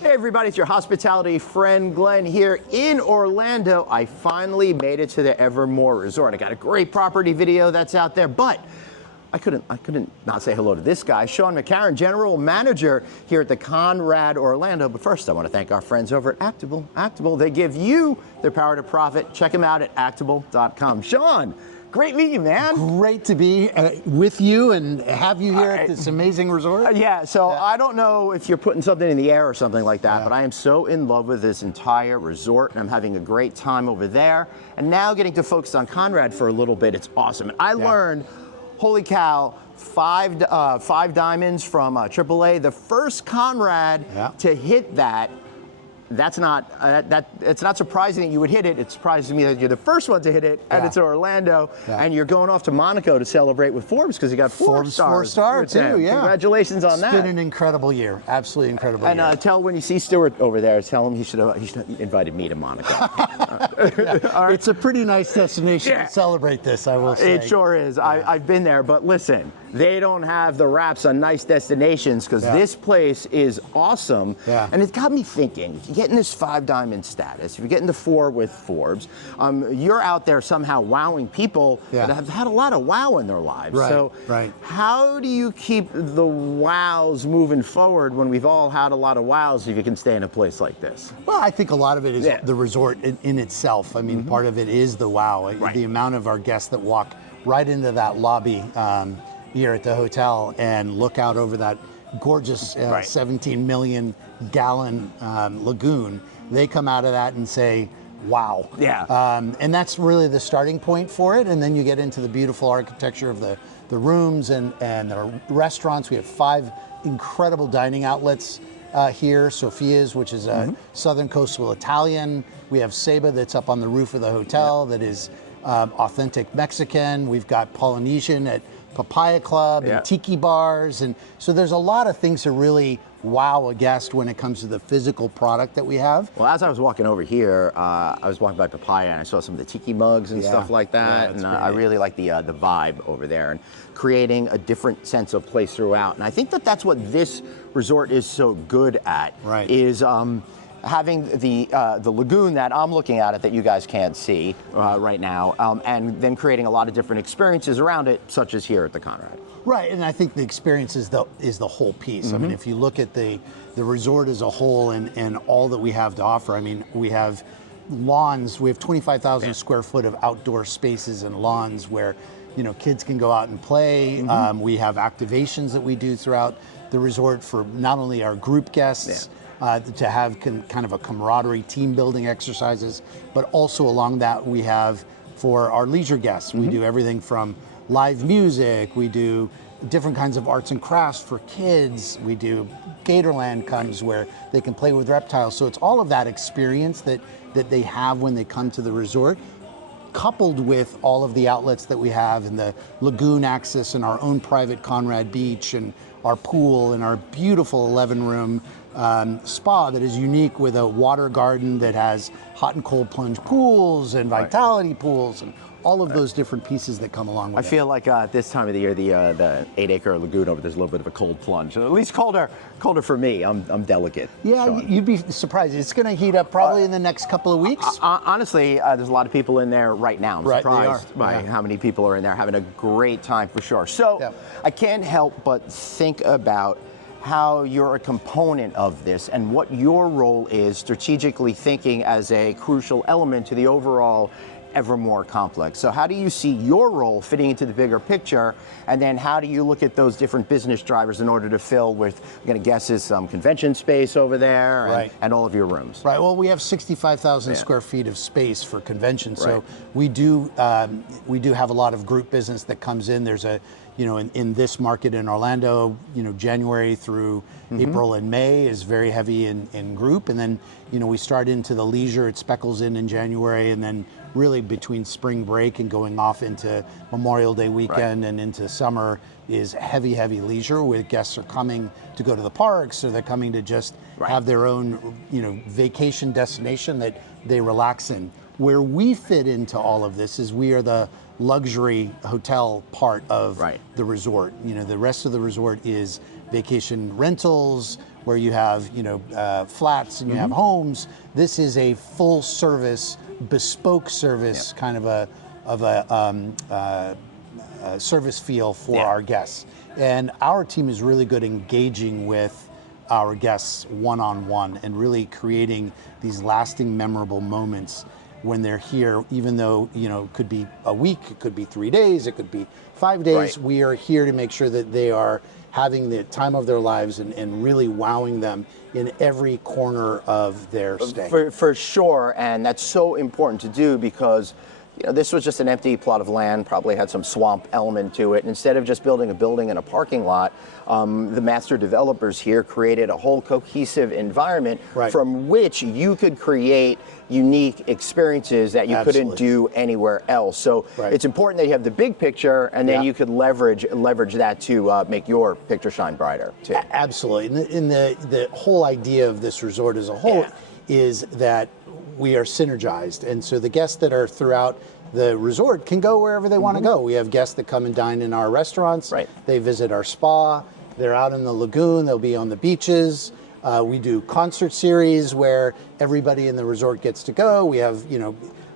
Hey everybody, it's your hospitality friend Glenn here in Orlando. I finally made it to the Evermore Resort. I got a great property video that's out there, but I couldn't not say hello to this guy, Sean McCarron, General Manager here at the Conrad Orlando. But first, I want to thank our friends over at Actable. Actable, they give you their power to profit. Check them out at actable.com. Sean, great meeting you, man. Great to be with you and have you here at this amazing resort. I don't know if you're putting something in the air or something like that, but I am so in love with this entire resort, and I'm having a great time over there. And now getting to focus on Conrad for a little bit, it's awesome. And I learned, holy cow, five diamonds from AAA. The first Conrad to hit that. That's not it's not surprising that you would hit it. It surprises me that you're the first one to hit it, and it's Orlando, and you're going off to Monaco to celebrate with Forbes because you got Forbes 4 stars too. Yeah, congratulations on that. It's been an incredible year, absolutely incredible year. And tell when you see Stuart over there, tell him he should have invited me to Monaco. It's a pretty nice destination to celebrate this, I will say. It sure is. I've been there, but listen, they don't have the wraps on nice destinations because this place is awesome. And it got me thinking, if you're getting this 5 diamond status, if you're getting the 4 with Forbes, you're out there somehow wowing people that have had a lot of wow in their lives. So how do you keep the wows moving forward when we've all had a lot of wows if you can stay in a place like this? Well, I think a lot of it is the resort in itself. I mean, part of it is the wow. The amount of our guests that walk right into that lobby here at the hotel and look out over that gorgeous 17 million gallon lagoon, they come out of that and say, wow. And that's really the starting point for it. And then you get into the beautiful architecture of the rooms and the restaurants. We have 5 incredible dining outlets here. Sophia's, which is a Southern Coastal Italian. We have Seba that's up on the roof of the hotel that is authentic Mexican. We've got Polynesian at Papaya Club and tiki bars, and so there's a lot of things to really wow a guest when it comes to the physical product that we have. Well, as I was walking over here, I was walking by Papaya and I saw some of the tiki mugs and stuff like that, and I really like the vibe over there and creating a different sense of place throughout. And I think that that's what this resort is so good at, is having the lagoon that I'm looking at that you guys can't see right now, and then creating a lot of different experiences around it, such as here at the Conrad. Right, and I think the experience is the whole piece. I mean, if you look at the resort as a whole and all that we have to offer, I mean, we have lawns. We have 25,000 square foot of outdoor spaces and lawns where, you know, kids can go out and play. We have activations that we do throughout the resort for not only our group guests, to have kind of a camaraderie, team building exercises, but also along that we have for our leisure guests. We do everything from live music, we do different kinds of arts and crafts for kids, we do Gatorland comes where they can play with reptiles. So it's all of that experience that they have when they come to the resort, coupled with all of the outlets that we have and the lagoon access and our own private Conrad Beach and our pool and our beautiful 11-room spa that is unique with a water garden that has hot and cold plunge pools and vitality pools and all of those different pieces that come along with it. I feel like at this time of the year, the 8-acre lagoon over there's a little bit of a cold plunge. At least colder for me. I'm delicate. Yeah, Sean. You'd be surprised. It's going to heat up probably in the next couple of weeks. Honestly, there's a lot of people in there right now. I'm surprised by how many people are in there having a great time for sure. So I can't help but think about how you're a component of this and what your role is strategically thinking as a crucial element to the overall Evermore complex. So how do you see your role fitting into the bigger picture, and then how do you look at those different business drivers in order to fill with, I'm going to guess, is some convention space over there and all of your rooms? Right, well, we have 65,000 square feet of space for conventions, so we do have a lot of group business that comes in. There's a, you know, in this market in Orlando, you know, January through April and May is very heavy in group, and then, you know, we start into the leisure. It speckles in January, and then really between spring break and going off into Memorial Day weekend and into summer is heavy leisure, where guests are coming to go to the parks, or they're coming to just have their own, you know, vacation destination that they relax in. Where we fit into all of this is we are the luxury hotel part of the resort. You know, the rest of the resort is vacation rentals, where you have flats and you have homes. This is a full service, bespoke service, kind of a service feel for our guests. And our team is really good engaging with our guests one-on-one and really creating these lasting, memorable moments when they're here, even though, it could be a week, it could be 3 days, it could be 5 days. Right. We are here to make sure that they are having the time of their lives and really wowing them in every corner of their stay. For sure, and that's so important to do because this was just an empty plot of land, probably had some swamp element to it. And instead of just building a building and a parking lot, the master developers here created a whole cohesive environment from which you could create unique experiences that you couldn't do anywhere else. So it's important that you have the big picture, and then you could leverage that to make your picture shine brighter too. Absolutely, and the whole idea of this resort as a whole is that we are synergized, and so the guests that are throughout the resort can go wherever they want to go. We have guests that come and dine in our restaurants. They visit our spa. They're out in the lagoon. They'll be on the beaches. We do concert series where everybody in the resort gets to go. We have,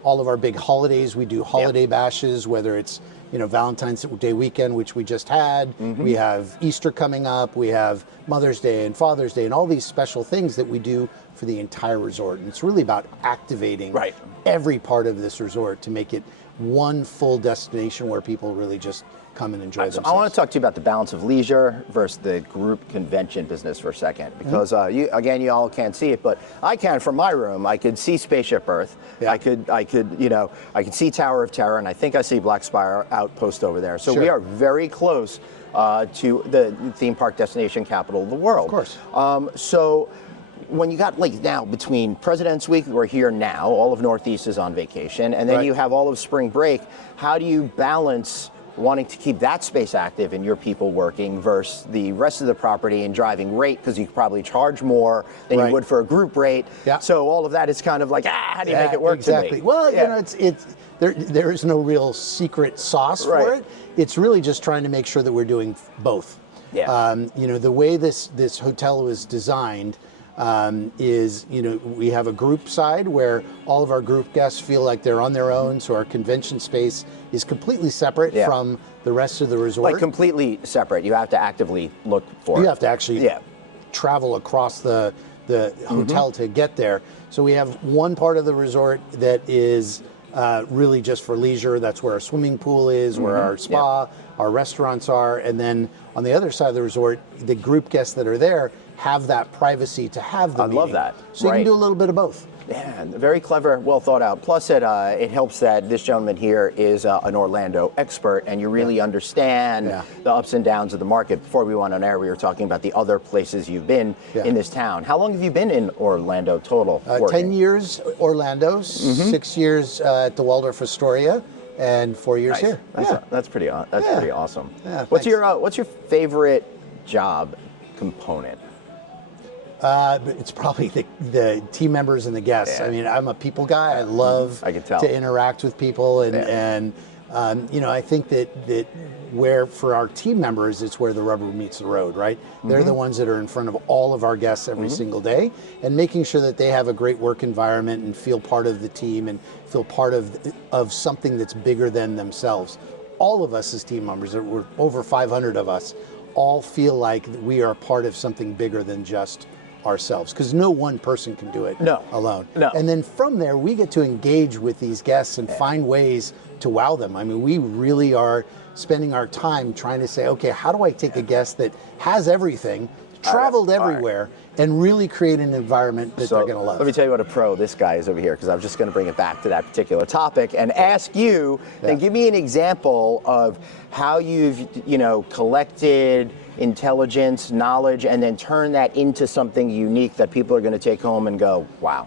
all of our big holidays. We do holiday bashes, whether it's, Valentine's Day weekend, which we just had. We have Easter coming up. We have Mother's Day and Father's Day and all these special things that we do for the entire resort. And it's really about activating every part of this resort to make it one full destination where people really just come and enjoy themselves. I want to talk to you about the balance of leisure versus the group convention business for a second, because you all can't see it, but I can from my room. I could see Spaceship Earth. I could see Tower of Terror, and I think I see Black Spire Outpost over there. So we are very close to the theme park destination capital of the world. Of course. So when you got now between President's Week, we're here now, all of Northeast is on vacation, and then you have all of spring break. How do you balance wanting to keep that space active and your people working versus the rest of the property and driving rate, because you could probably charge more than you would for a group rate? So all of that is kind of like, how do you make it work to me? Well, there is no real secret sauce for it. It's really just trying to make sure that we're doing both. The way this hotel was designed is, we have a group side where all of our group guests feel like they're on their own, so our convention space is completely separate from the rest of the resort. Like completely separate. You have to actively look for it. You have to actually travel across the hotel to get there. So we have one part of the resort that is really just for leisure. That's where our swimming pool is, where our spa, our restaurants are, and then on the other side of the resort, the group guests that are there have that privacy to have the meeting. I love that. So you can do a little bit of both. Yeah, very clever, well thought out. Plus, it helps that this gentleman here is an Orlando expert, and you really understand the ups and downs of the market. Before we went on air, we were talking about the other places you've been in this town. How long have you been in Orlando total? 10 years Orlando, 6 years at the Waldorf Astoria, and 4 years here. That's pretty awesome. Yeah, what's your favorite job component? It's probably the team members and the guests. I mean, I'm a people guy. I love to interact with people, and I think that where for our team members, it's where the rubber meets the road, right? They're the ones that are in front of all of our guests every single day, and making sure that they have a great work environment and feel part of the team and feel part of something that's bigger than themselves. All of us as team members, we're over 500 of us, all feel like we are part of something bigger than just ourselves, because no one person can do it alone. And then from there, we get to engage with these guests and find ways to wow them. I mean, we really are spending our time trying to say, okay, how do I take a guest that has everything, traveled everywhere, and really create an environment that they're going to love? Let me tell you what a pro this guy is over here, because I'm just going to bring it back to that particular topic and ask you, and give me an example of how you've, collected intelligence, knowledge, and then turn that into something unique that people are going to take home and go, wow.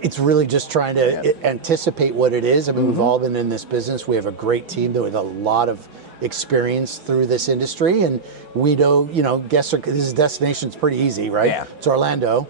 It's really just trying to anticipate what it is. I mean, we've all been in this business. We have a great team with a lot of experience through this industry, and we know, guests are, this destination's pretty easy, right? It's Orlando.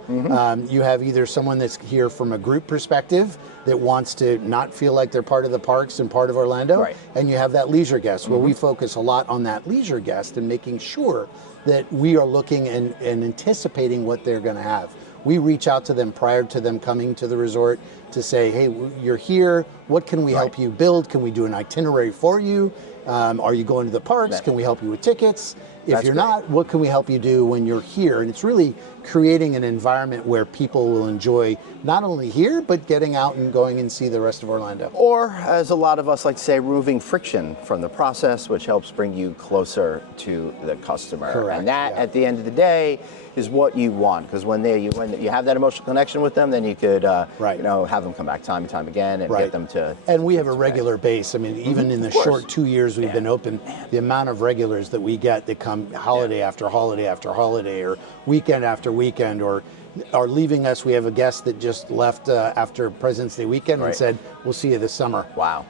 You have either someone that's here from a group perspective that wants to not feel like they're part of the parks and part of Orlando, and you have that leisure guest, where we focus a lot on that leisure guest and making sure that we are looking and anticipating what they're going to have. We reach out to them prior to them coming to the resort to say, hey, you're here, what can we help you build? Can we do an itinerary for you? Are you going to the parks? Can we help you with tickets? If you're not, what can we help you do when you're here? And it's really creating an environment where people will enjoy not only here, but getting out and going and see the rest of Orlando. Or, as a lot of us like to say, removing friction from the process, which helps bring you closer to the customer. Correct, and that, at the end of the day, is what you want. Because when you have that emotional connection with them, then you could you know, have them come back time and time again and get them to. And we have a regular base. I mean, even in the short 2 years we've been open, the amount of regulars that we get that come holiday after holiday after holiday, or weekend after weekend, or are leaving us. We have a guest that just left after President's Day weekend and said, we'll see you this summer. Wow.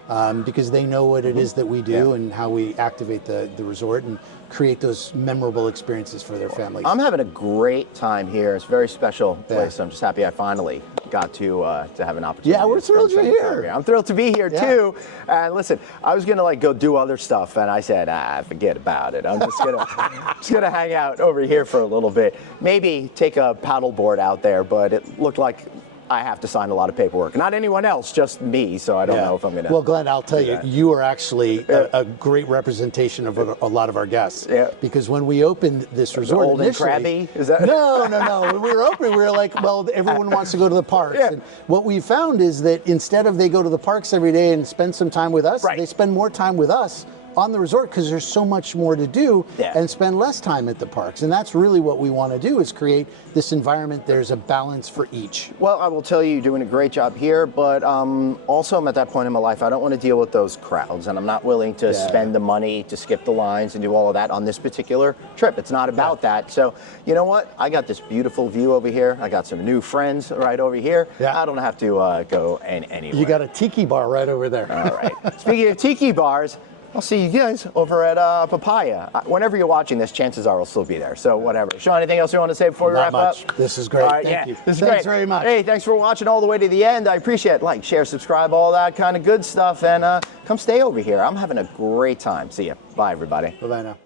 Because they know what it is that we do and how we activate the resort and create those memorable experiences for their families. I'm having a great time here. It's a very special place. I'm just happy I finally got to have an opportunity. Yeah, we're thrilled you're here. I'm thrilled to be here too. And listen, I was gonna go do other stuff, and I said, forget about it. I'm just gonna hang out over here for a little bit. Maybe take a paddleboard out there, but it looked like I have to sign a lot of paperwork. Not anyone else, just me, so I don't know if I'm going to. Well, Glenn, I'll tell you, you are actually a great representation of a lot of our guests. Because when we opened this resort old initially, and crabby? Is that? No. When we were open, we were like, well, everyone wants to go to the parks. And what we found is that instead of they go to the parks every day and spend some time with us, they spend more time with us on the resort because there's so much more to do and spend less time at the parks. And that's really what we want to do, is create this environment. There's a balance for each. Well, I will tell you, you're doing a great job here, but also I'm at that point in my life, I don't want to deal with those crowds, and I'm not willing to spend the money to skip the lines and do all of that on this particular trip. It's not about that. So, you know what? I got this beautiful view over here. I got some new friends right over here. I don't have to go anywhere. You got a tiki bar right over there. All right. Speaking of tiki bars, I'll see you guys over at Papaya. Whenever you're watching this, chances are I'll still be there. So whatever. Sean, anything else you want to say before we wrap up? This is great. Thank you. This is Thanks great. very much. Hey, thanks for watching all the way to the end. I appreciate it. Like, share, subscribe, all that kind of good stuff. And come stay over here. I'm having a great time. See ya. Bye, everybody. Bye-bye now.